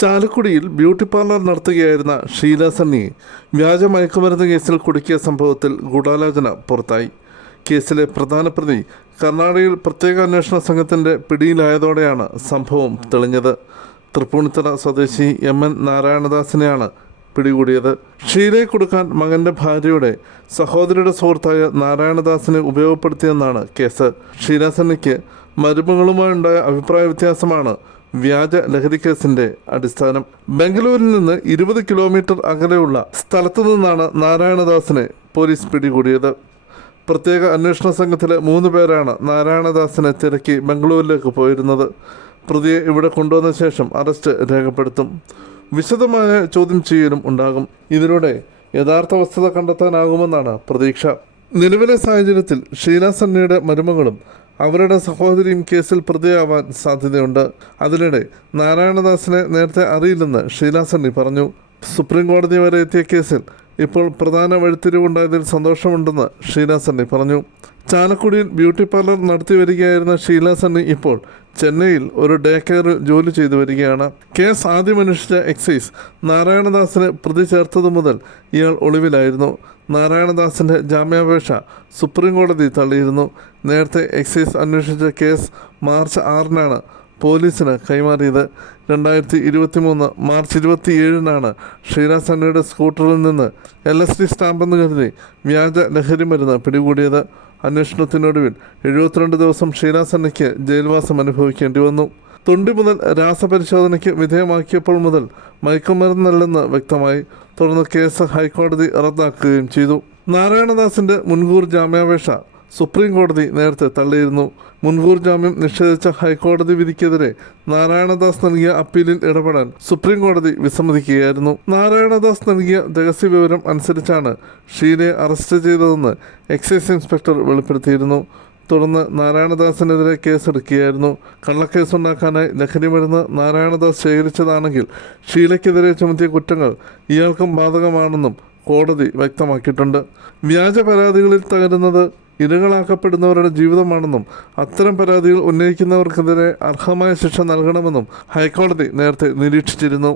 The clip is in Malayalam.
ചാലക്കുടിയിൽ ബ്യൂട്ടി പാർലർ നടത്തുകയായിരുന്ന ഷീല സണ്ണിയെ വ്യാജ മയക്കുമരുന്ന് കേസിൽ കുടുക്കിയ സംഭവത്തിൽ ഗൂഢാലോചന പുറത്തായി. കേസിലെ പ്രധാന പ്രതി കർണാടകയിൽ പ്രത്യേക അന്വേഷണ സംഘത്തിന്റെ പിടിയിലായതോടെയാണ് സംഭവം തെളിഞ്ഞത്. തൃപ്പൂണിത്തറ സ്വദേശി എം എൻ നാരായണദാസിനെയാണ് പിടികൂടിയത്. ഷീലയെ കൊടുക്കാൻ മകന്റെ ഭാര്യയുടെ സഹോദരിയുടെ സുഹൃത്തായ നാരായണദാസിനെ ഉപയോഗപ്പെടുത്തിയെന്നാണ് കേസ്. ഷീല സണ്ണിക്ക് മരുമകളുമായുണ്ടായ അഭിപ്രായ വ്യത്യാസമാണ് വ്യാജ ലഹരി കേസിന്റെ അടിസ്ഥാനം. ബംഗളൂരിൽ നിന്ന് ഇരുപത് കിലോമീറ്റർ അകലെയുള്ള സ്ഥലത്തു നിന്നാണ് നാരായണദാസിനെ പോലീസ് പിടികൂടിയത്. പ്രത്യേക അന്വേഷണ സംഘത്തിലെ മൂന്ന് പേരാണ് നാരായണദാസിനെ തിരക്കി ബംഗളൂരിലേക്ക് പോയിരുന്നത്. പ്രതിയെ ഇവിടെ കൊണ്ടുവന്ന ശേഷം അറസ്റ്റ് രേഖപ്പെടുത്തും. വിശദമായ ചോദ്യം ചെയ്യലും ഉണ്ടാകും. ഇതിലൂടെ യഥാർത്ഥ വസ്തുത കണ്ടെത്താനാകുമെന്നാണ് പ്രതീക്ഷ. നിലവിലെ സാഹചര്യത്തിൽ ഷീല സണ്ണിയുടെ മരുമകളും അവരുടെ സഹോദരിയും കേസിൽ പ്രതിയാവാൻ സാധ്യതയുണ്ട്. അതിനിടെ നാരായണദാസിനെ നേരത്തെ അറിയില്ലെന്ന് ഷീലാസണ്ണി പറഞ്ഞു. സുപ്രീം കോടതി വരെ എത്തിയ കേസിൽ ഇപ്പോൾ പ്രധാന വഴിത്തിരിവുണ്ടായതിൽ സന്തോഷമുണ്ടെന്ന് ഷീലാസണ്ണി പറഞ്ഞു. ചാലക്കുടിയിൽ ബ്യൂട്ടി പാർലർ നടത്തി വരികയായിരുന്ന ഷീല സണ്ണി ഇപ്പോൾ ചെന്നൈയിൽ ഒരു ഡേ കെയറിൽ ജോലി ചെയ്തു വരികയാണ്. കേസ് ആദ്യം അനുഷ്ഠിച്ച എക്സൈസ് നാരായണദാസിനെ പ്രതി ചേർത്തതു മുതൽ ഇയാൾ ഒളിവിലായിരുന്നു. നാരായണദാസിന്റെ ജാമ്യാപേക്ഷ സുപ്രീം കോടതി തള്ളിയിരുന്നു. നേരത്തെ എക്സൈസ് അന്വേഷിച്ച കേസ് മാർച്ച് ആറിനാണ് പോലീസിന് കൈമാറിയത്. രണ്ടായിരത്തി ഇരുപത്തി മൂന്ന് മാർച്ച് ഇരുപത്തിയേഴിനാണ് ഷീല സണ്ണിയുടെ സ്കൂട്ടറിൽ നിന്ന് എൽ എസ് ഡി സ്റ്റാമ്പെന്ന് കരുതി വ്യാജ ലഹരി മരുന്ന് പിടികൂടിയത്. അന്വേഷണത്തിനൊടുവിൽ എഴുപത്തിരണ്ട് ദിവസം ഷീനാസന്നയ്ക്ക് ജയിൽവാസം അനുഭവിക്കേണ്ടി വന്നു. തൊണ്ടി മുതൽ രാസപരിശോധനയ്ക്ക് വിധേയമാക്കിയപ്പോൾ മുതൽ മയക്കുമരുന്നല്ലെന്ന് വ്യക്തമായി. തുടർന്ന് കേസ് ഹൈക്കോടതി റദ്ദാക്കുകയും ചെയ്തു. നാരായണദാസിന്റെ മുൻകൂർ ജാമ്യാപേക്ഷ സുപ്രീം കോടതി നേരത്തെ തള്ളിയിരുന്നു. മുൻകൂർ ജാമ്യം നിഷേധിച്ച ഹൈക്കോടതി വിധിക്കെതിരെ നാരായണദാസ് നൽകിയ അപ്പീലിൽ ഇടപെടാൻ സുപ്രീം കോടതി വിസമ്മതിക്കുകയായിരുന്നു. നാരായണദാസ് നൽകിയ രഹസ്യ വിവരം അനുസരിച്ചാണ് ഷീലയെ അറസ്റ്റ് ചെയ്തതെന്ന് എക്സൈസ് ഇൻസ്പെക്ടർ വെളിപ്പെടുത്തിയിരുന്നു. തുടർന്ന് നാരായണദാസിനെതിരെ കേസെടുക്കുകയായിരുന്നു. കള്ളക്കേസുണ്ടാക്കാനായി ലഹരി മരുന്ന് നാരായണദാസ് ശേഖരിച്ചതാണെങ്കിൽ ഷീലയ്ക്കെതിരെ ചുമത്തിയ കുറ്റങ്ങൾ ഇയാൾക്കും ബാധകമാണെന്നും കോടതി വ്യക്തമാക്കിയിട്ടുണ്ട്. വ്യാജ പരാതികളിൽ തകരുന്നത് ഇരകളാക്കപ്പെടുന്നവരുടെ ജീവിതമാണെന്നും അത്തരം പരാതികൾ ഉന്നയിക്കുന്നവർക്കെതിരെ അർഹമായ ശിക്ഷ നൽകണമെന്നും ഹൈക്കോടതി നേരത്തെ നിരീക്ഷിച്ചിരുന്നു.